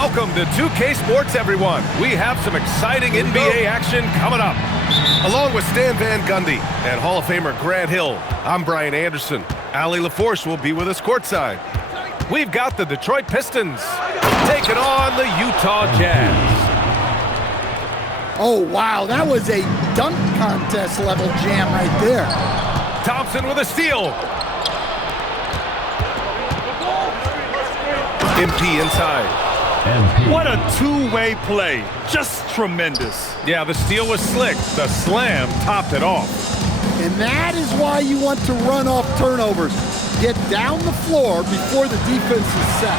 Welcome to 2K Sports, everyone. We have some exciting NBA action coming up. Along with Stan Van Gundy and Hall of Famer Grant Hill, I'm Brian Anderson. Allie LaForce will be with us courtside. We've got the Detroit Pistons taking on the Utah Jazz. Oh, wow, that was a dunk contest level jam right there. Thompson with a steal. MP inside. What a two-way play. Just tremendous. Yeah, the steal was slick. The slam topped it off. And that is why you want to run off turnovers. Get down the floor before the defense is set.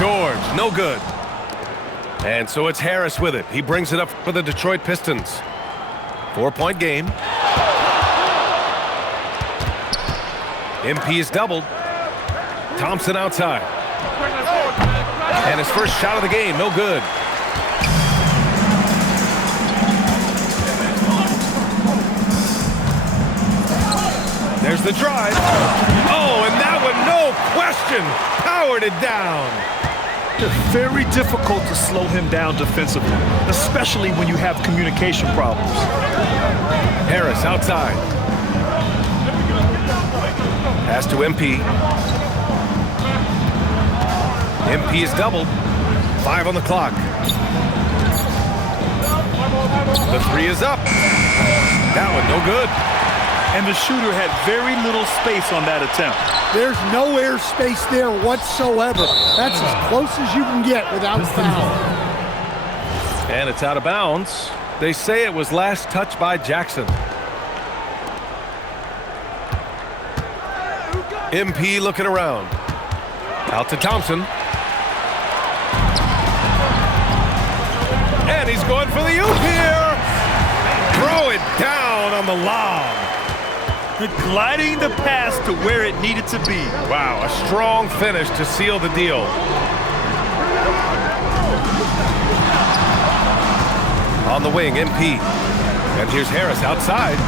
George, no good. And so it's Harris with it. He brings it up for the Detroit Pistons. 4-point game. MP is doubled. Thompson outside. And his first shot of the game, no good. There's the drive. Oh, and that one, no question, powered it down. It's very difficult to slow him down defensively, especially when you have communication problems. Harris outside. Pass to MP. MP is doubled. 5 on the clock. The three is up. That one, no good. And the shooter had very little space on that attempt. There's no air space there whatsoever. That's as close as you can get without foul. And it's out of bounds. They say it was last touched by Jackson. MP looking around. Out to Thompson. And he's going for the oop here. Throw it down on the lob. Gliding the pass to where it needed to be. Wow, a strong finish to seal the deal. On the wing, MP. And here's Harris outside.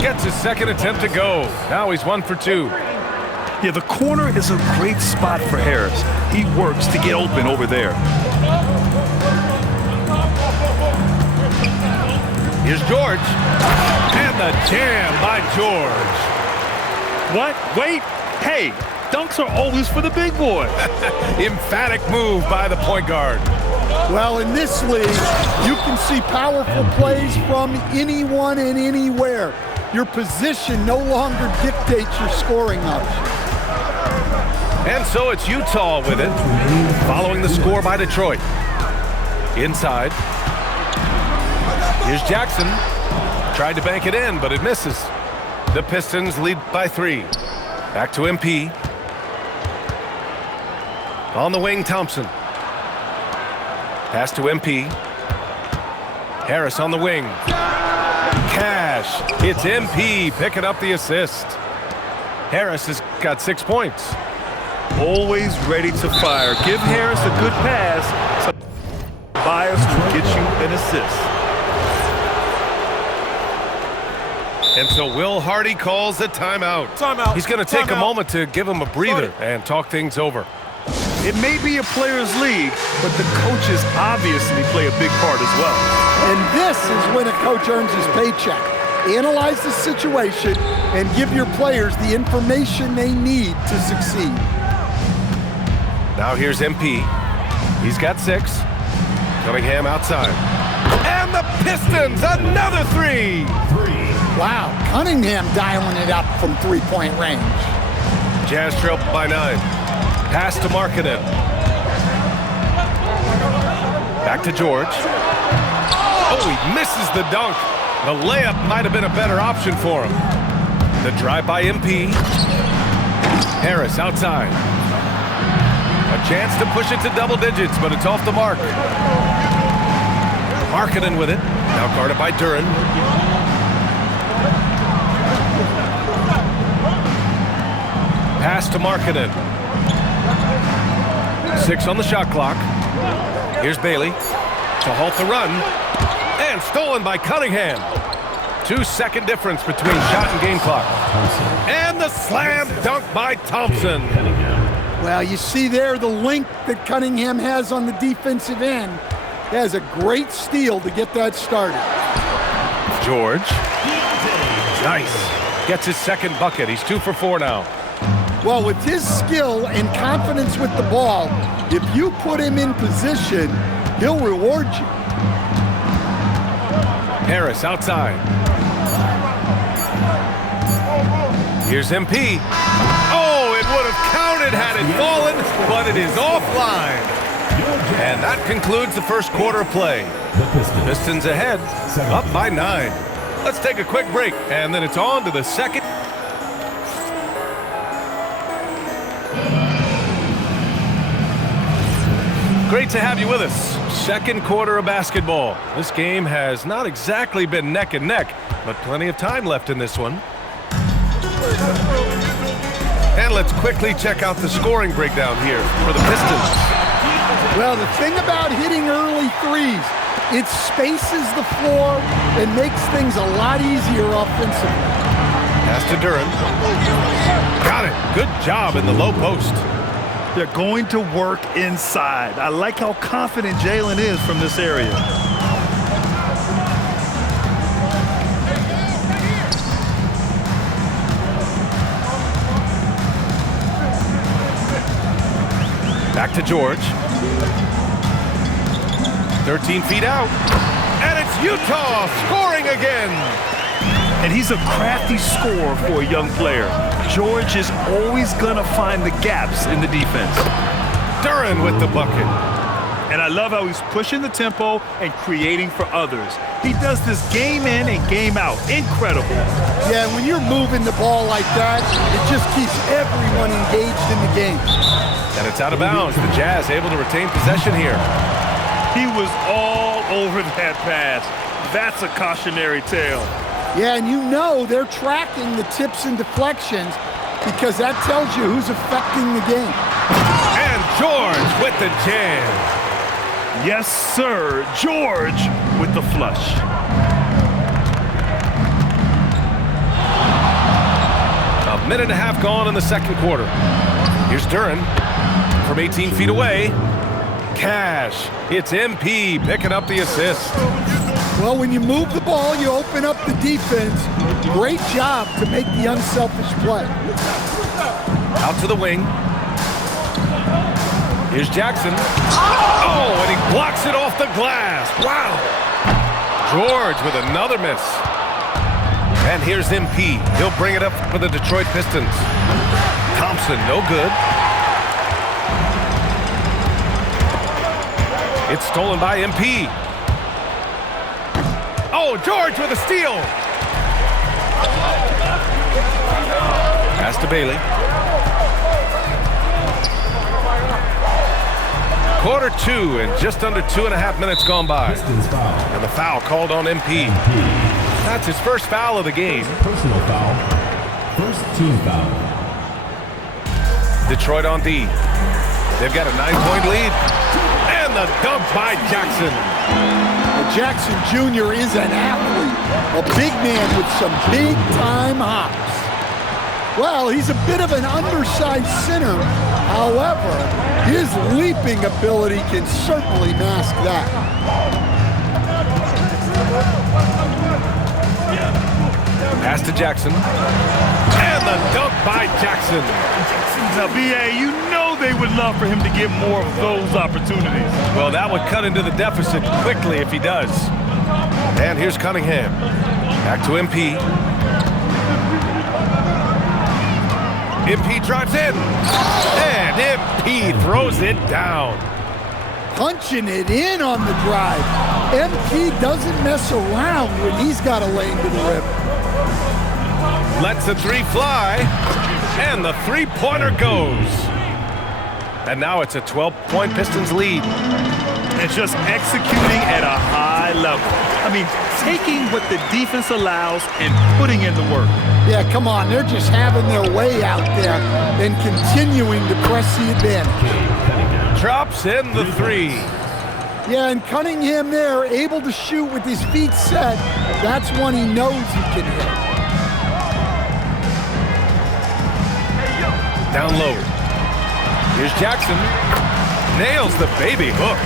Gets his second attempt to go. Now he's 1 for 2. Yeah, the corner is a great spot for Harris. He works to get open over there. Here's George. And the jam by George. What? Wait. Hey, dunks are always for the big boy. Emphatic move by the point guard. Well, in this league, you can see powerful plays from anyone and anywhere. Your position no longer dictates your scoring options. And so it's Utah with it, following the score by Detroit. Inside. Here's Jackson. Tried to bank it in, but it misses. The Pistons lead by 3. Back to MP. On the wing, Thompson. Pass to MP. Harris on the wing. Cash. It's MP picking up the assist. Harris has got 6 points. Always ready to fire. Give Harris a good pass. Bias will get you an assist. And so Will Hardy calls the timeout. Timeout. He's going to take a moment to give him a breather and talk things over. It may be a player's league, but the coaches obviously play a big part as well. And this is when a coach earns his paycheck. Analyze the situation and give your players the information they need to succeed. Now here's MP. He's got 6. Cunningham outside. And the Pistons, another 3. Wow, Cunningham dialing it up from 3-point range. Jazz trail by 9. Pass to Markkanen. Back to George. Oh, he misses the dunk. The layup might have been a better option for him. The drive by MP. Harris outside. A chance to push it to double digits, but it's off the mark. Markkanen with it. Now guarded by Duren. Pass to Markkanen. 6 on the shot clock. Here's Bailey to halt the run. And stolen by Cunningham. 2-second difference between shot and game clock. And the slam dunk by Thompson. Well, you see there the link that Cunningham has on the defensive end. He has a great steal to get that started. George. Nice. Gets his second bucket. He's 2 for 4 now. Well, with his skill and confidence with the ball, if you put him in position, he'll reward you. Harris outside. Here's MP. Oh, it would have counted had it fallen, but it is offline. And that concludes the first quarter of play. Pistons ahead, up by 9. Let's take a quick break, and then it's on to the second. Great to have you with us. Second quarter of basketball. This game has not exactly been neck and neck, but plenty of time left in this one. And let's quickly check out the scoring breakdown here for the Pistons. Well, the thing about hitting early threes, it spaces the floor and makes things a lot easier offensively. Pass to Duran. Got it. Good job in the low post. They're going to work inside. I like how confident Jalen is from this area. Back to George. 13 feet out. And it's Utah scoring again. And he's a crafty scorer for a young player. George is always going to find the gaps in the defense. Duran with the bucket. And I love how he's pushing the tempo and creating for others. He does this game in and game out. Incredible. Yeah, when you're moving the ball like that, it just keeps everyone engaged in the game. And it's out of bounds. The Jazz able to retain possession here. He was all over that pass. That's a cautionary tale. Yeah, and you know they're tracking the tips and deflections because that tells you who's affecting the game. And George with the jam. Yes, sir. George with the flush. A minute and a half gone in the second quarter. Here's Duran from 18 feet away. Cash. It's MP picking up the assist. Well, when you move the ball, you open up the defense. Great job to make the unselfish play. Out to the wing. Here's Jackson. Oh, and he blocks it off the glass. Wow. George with another miss. And here's MP. He'll bring it up for the Detroit Pistons. Thompson, no good. It's stolen by MP. Oh, George with a steal. Pass to Bailey. Quarter 2 and just under 2.5 minutes gone by. And the foul called on MP. That's his first foul of the game. Personal foul. First team foul. Detroit on D. They've got a 9-point lead. And the dunk by Jackson. Jackson Jr. is an athlete, a big man with some big-time hops. Well, he's a bit of an undersized center. However, his leaping ability can certainly mask that. Pass to Jackson. And the dunk by Jackson. Now, B.A., you know they would love for him to get more of those opportunities. Well, that would cut into the deficit quickly if he does. And here's Cunningham. Back to MP. MP drives in. And MP throws it down. Punching it in on the drive. MP doesn't mess around when he's got a lane to the rim. Lets the three fly. And the three-pointer goes. And now it's a 12-point Pistons lead. And just executing at a high level. I mean, taking what the defense allows and putting in the work. Yeah, come on. They're just having their way out there and continuing to press the advantage. Drops in the three. Yeah, and Cunningham there, able to shoot with his feet set. That's one he knows he can hit. Down low. Here's Jackson. Nails the baby hook.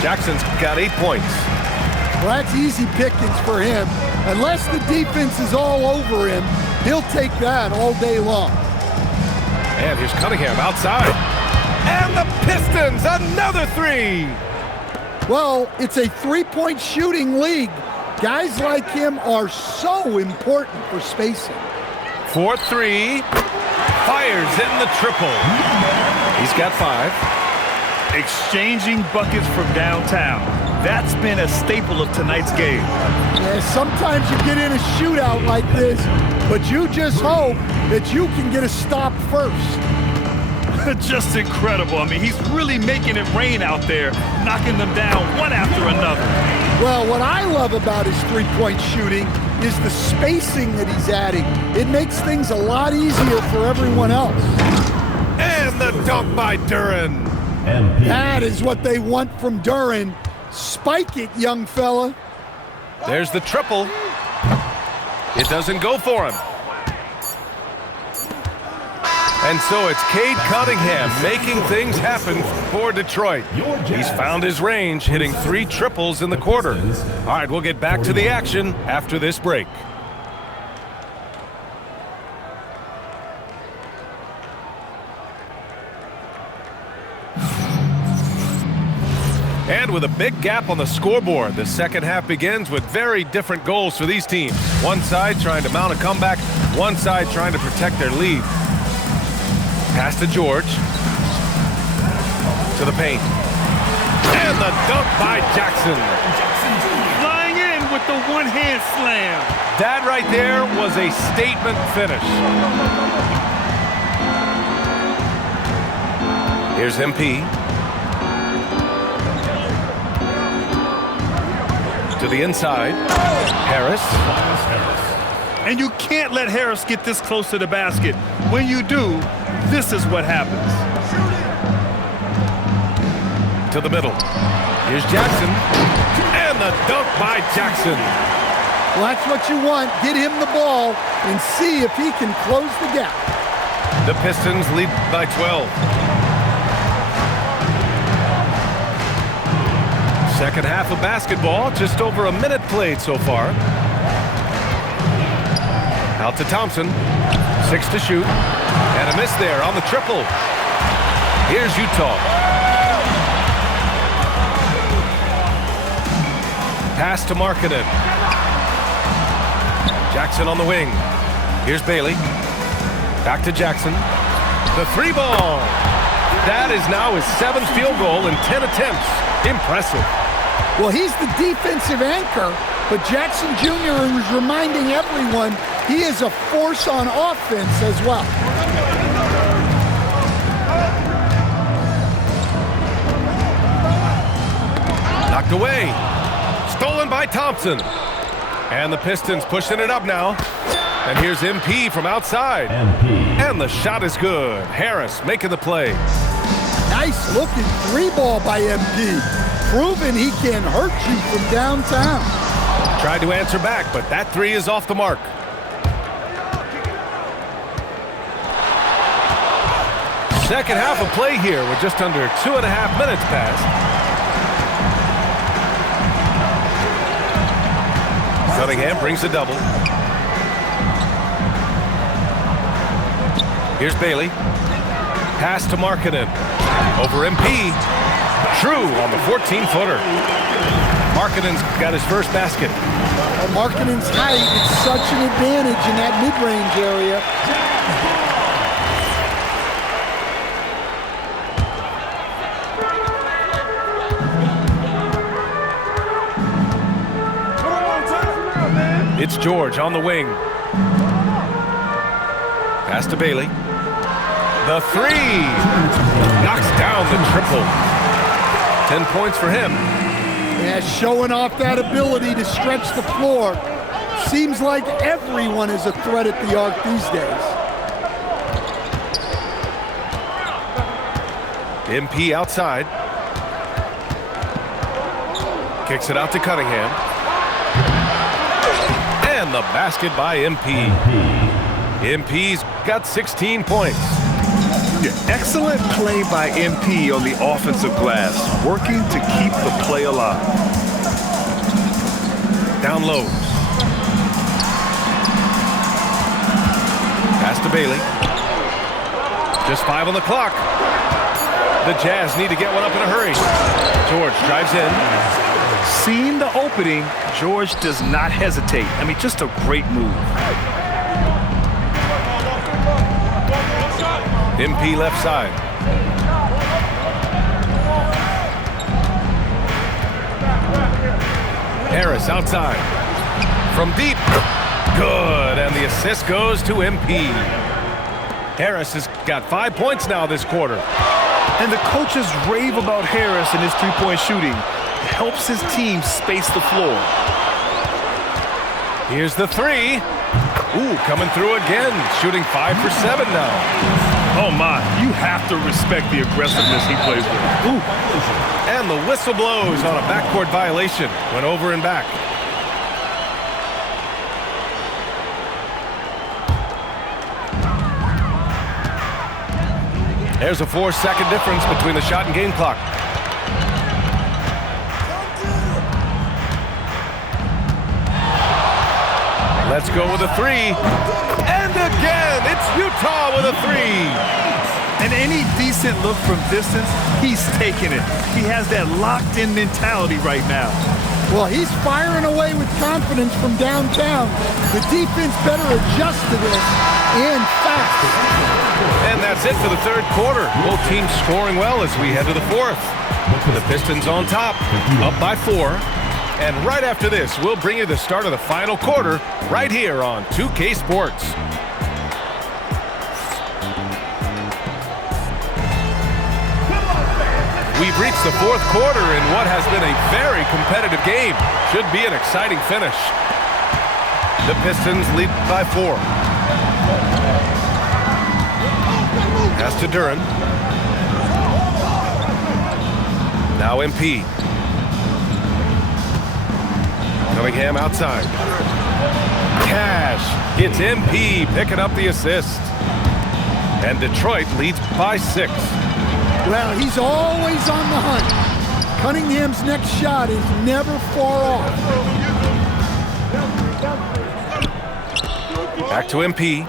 Jackson's got 8 points. Well, that's easy pickings for him. Unless the defense is all over him, he'll take that all day long. And here's Cunningham outside. And the Pistons, another 3. Well, it's a three-point shooting league. Guys like him are so important for spacing. 4-3. Fires in the triple. He's got 5. Exchanging buckets from downtown. That's been a staple of tonight's game. Yeah, sometimes you get in a shootout like this, but you just hope that you can get a stop first. Just incredible. I mean, he's really making it rain out there, knocking them down one after another. Well, what I love about his three-point shooting is the spacing that he's adding. It makes things a lot easier for everyone else. And the dunk by Duran. That is what they want from Duran. Spike it, young fella. There's the triple. It doesn't go for him. And so it's Cade Cunningham making things happen for Detroit. He's found his range, hitting 3 triples in the quarter. All right, we'll get back to the action after this break. And with a big gap on the scoreboard, the second half begins with very different goals for these teams. One side trying to mount a comeback, one side trying to protect their lead. Pass to George. To the paint. And the dunk by Jackson. Flying in with the one-hand slam. That right there was a statement finish. Here's MP. To the inside. Harris. And you can't let Harris get this close to the basket. When you do, this is what happens. To the middle. Here's Jackson. And the dunk by Jackson. Well, that's what you want. Get him the ball and see if he can close the gap. The Pistons lead by 12. Second half of basketball, just over a minute played so far. Out to Thompson. 6 to shoot. And a miss there on the triple. Here's Utah. Pass to Markkanen. Jackson on the wing. Here's Bailey. Back to Jackson. The 3 ball. That is now his 7th field goal in 10 attempts. Impressive. Well, he's the defensive anchor, but Jackson Jr. is reminding everyone he is a force on offense as well. Knocked away. Stolen by Thompson. And the Pistons pushing it up now. And here's MP from outside. And the shot is good. Harris making the play. Nice looking 3-ball by MP. Proving he can hurt you from downtown. Tried to answer back, but that 3 is off the mark. Second half of play here with just under 2.5 minutes passed. Cunningham brings a double. Here's Bailey. Pass to Markkanen. Over MP. True on the 14-footer. Markkanen's got his first basket. Well, Markkanen's height is such an advantage in that mid-range area. It's George on the wing. Pass to Bailey. The 3. Knocks down the triple. 10 points for him. Yeah, showing off that ability to stretch the floor. Seems like everyone is a threat at the arc these days. MP outside. Kicks it out to Cunningham. And the basket by MP. MP's got 16 points. Excellent play by MP on the offensive glass, working to keep the play alive. Down low. Pass to Bailey. Just 5 on the clock. The Jazz need to get one up in a hurry. George drives in. Seeing the opening, George does not hesitate. I mean, just a great move. MP left side. Harris outside. From deep. Good, and the assist goes to MP. Harris has got 5 points now this quarter. And the coaches rave about Harris and his three-point shooting. It helps his team space the floor. Here's the three. Ooh, coming through again. Shooting 5 for 7 now. Oh my, you have to respect the aggressiveness he plays with. Ooh. And the whistle blows on a backcourt violation. Went over and back. There's a 4-second difference between the shot and game clock. Let's go with a three. And again, it's Utah with a three. And any decent look from distance, he's taking it. He has that locked-in mentality right now. Well, he's firing away with confidence from downtown. The defense better adjust to this and fast. And that's it for the third quarter. Both teams scoring well as we head to the fourth. The Pistons on top, up by 4. And right after this, we'll bring you the start of the final quarter right here on 2K Sports. We've reached the fourth quarter in what has been a very competitive game. Should be an exciting finish. The Pistons lead by 4. Pass to Duran. Now MP. Cunningham outside. Cash. It's MP picking up the assist. And Detroit leads by 6. Well, he's always on the hunt. Cunningham's next shot is never far off. Back to MP.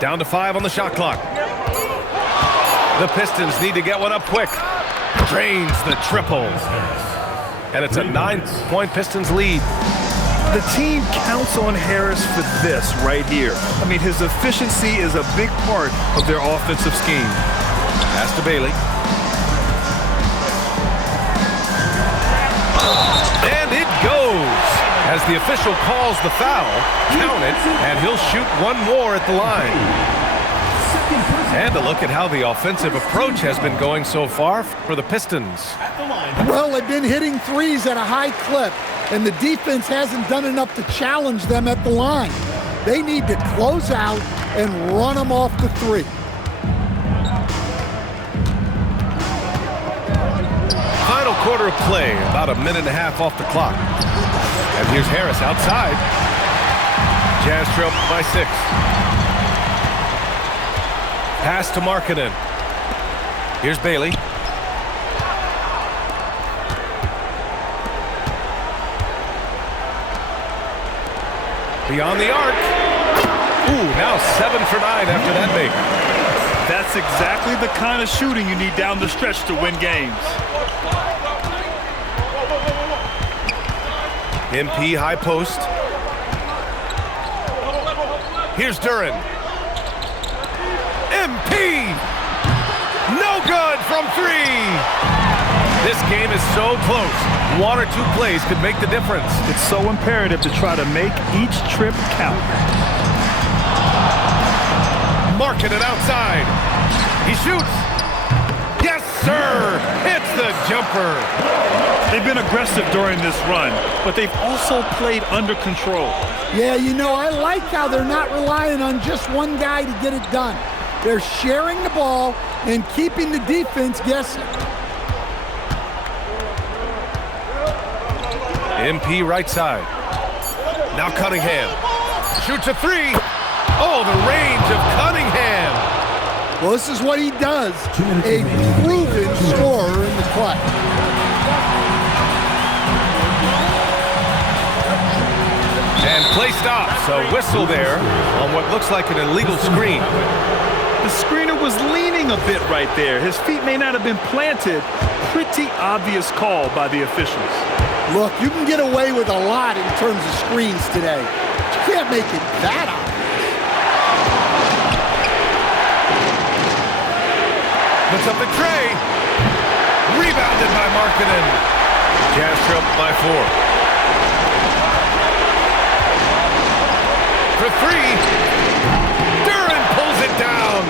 Down to 5 on the shot clock. The Pistons need to get one up quick. Drains the triple. And it's a 9-point Pistons lead. The team counts on Harris for this right here. I mean, his efficiency is a big part of their offensive scheme. Pass to Bailey. And it goes. As the official calls the foul, count it, and he'll shoot one more at the line. And a look at how the offensive approach has been going so far for the Pistons. Well, they've been hitting threes at a high clip, and the defense hasn't done enough to challenge them at the line. They need to close out and run them off the three. Final quarter of play, about a minute and a half off the clock. And here's Harris outside. Jazz trail by 6. Pass to Markkanen. Here's Bailey. Beyond the arc. Ooh, now 7 for 9 after that make. That's exactly the kind of shooting you need down the stretch to win games. MP high post. Here's Duran. MP! No good from 3! This game is so close. 1 or 2 plays could make the difference. It's so imperative to try to make each trip count. Marking it outside. He shoots. Yes, sir! It's the jumper. They've been aggressive during this run, but they've also played under control. Yeah, you know, I like how they're not relying on just one guy to get it done. They're sharing the ball and keeping the defense guessing. MP right side. Now Cunningham. Shoots a three. Oh, the range of Cunningham. Well, this is what he does. A proven scorer in the clutch. And play stops. A whistle there on what looks like an illegal screen. The screener was leaning a bit right there. His feet may not have been planted. Pretty obvious call by the officials. Look, you can get away with a lot in terms of screens today. But you can't make it that obvious. Puts up the tray. Rebounded by Markkanen. Jazz trail by 4. For 3. Duran pulls it down.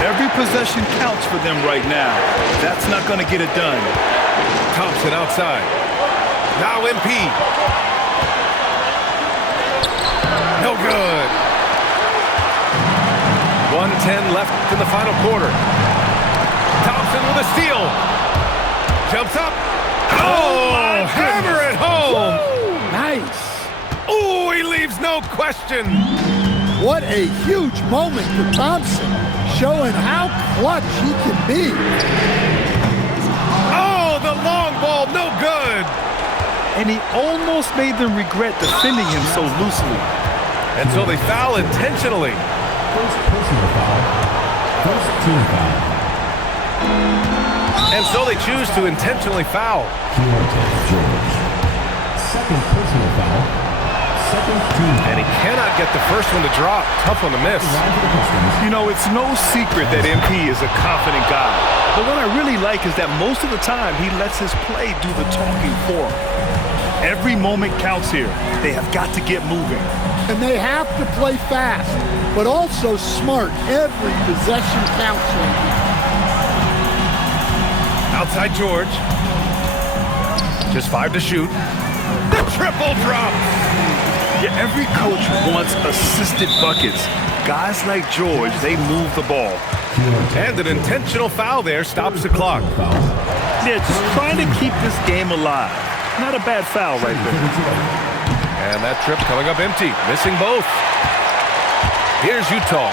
Every possession counts for them right now. That's not going to get it done. Thompson outside. Now MP. No good. 1:10 left in the final quarter. Thompson with a steal. Jumps up. Oh, hammer it home. Woo! Nice. Oh, he leaves no question. What a huge moment for Thompson, showing how clutch he can be. Oh, the long ball, no good. And he almost made them regret defending him so loosely. And so they foul intentionally. First personal foul. First team foul. And so they choose to intentionally foul. George. Second personal foul. Second team foul. And he cannot get the first one to drop. Tough one to miss. You know, it's no secret that MP is a confident guy. But what I really like is that most of the time he lets his play do the talking for him. Every moment counts here. They have got to get moving. And they have to play fast, but also smart. Every possession counts. Outside George. Just 5 to shoot. The triple drop. Yeah, every coach wants assisted buckets. Guys like George, they move the ball. And an intentional foul there stops the clock. Yeah, just trying to keep this game alive. Not a bad foul right there. And that trip coming up empty, missing both. Here's Utah.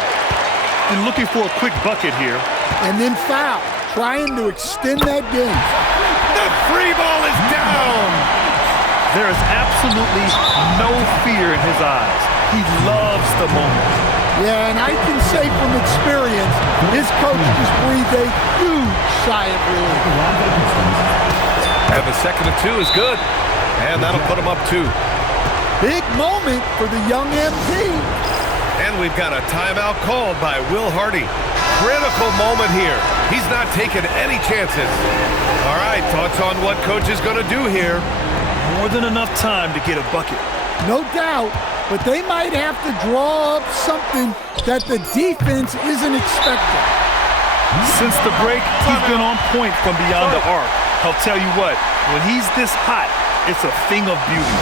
And looking for a quick bucket here. And then foul, trying to extend that game. The free ball is down. There is absolutely no fear in his eyes. He loves the moment. Yeah, and I can say from experience, his coach just breathed a huge sigh of relief. And the second and 2 is good. And that'll put him up 2. Big moment for the young MP. And we've got a timeout called by Will Hardy. Critical moment here. He's not taking any chances. All right, thoughts on what coach is going to do here? More than enough time to get a bucket. No doubt, but they might have to draw up something that the defense isn't expecting. Since the break, he's been on point from beyond the arc. I'll tell you what, when he's this hot, it's a thing of beauty.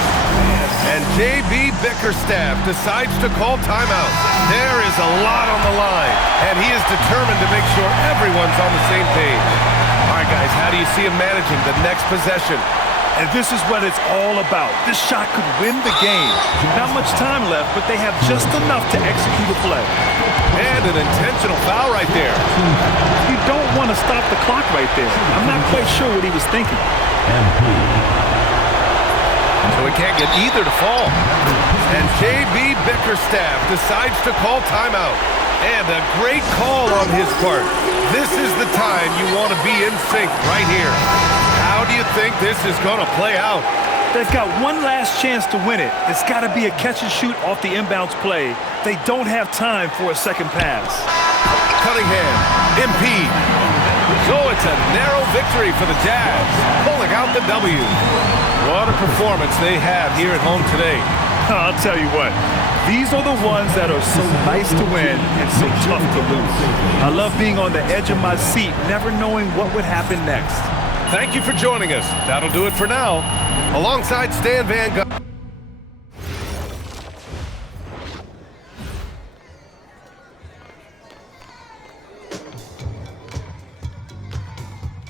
And J.B. Bickerstaff decides to call timeout. There is a lot on the line, and he is determined to make sure everyone's on the same page. All right, guys, how do you see him managing the next possession? And this is what it's all about. This shot could win the game. Not much time left, but they have just enough to execute a play. And an intentional foul right there. You don't want to stop the clock right there. I'm not quite sure what he was thinking. So he can't get either to fall. And J.B. Bickerstaff decides to call timeout. And a great call on his part. This is the time you want to be in sync right here. How do you think this is going to play out? They've got one last chance to win it. It's got to be a catch and shoot off the inbounds play. They don't have time for a second pass. Cunningham, MP. So it's a narrow victory for the Jazz, pulling out the W. What a performance they have here at home today. I'll tell you what, these are the ones that are so nice to win and so tough to lose. I love being on the edge of my seat, never knowing what would happen next. Thank you for joining us. That'll do it for now. Alongside Stan Van Gundy.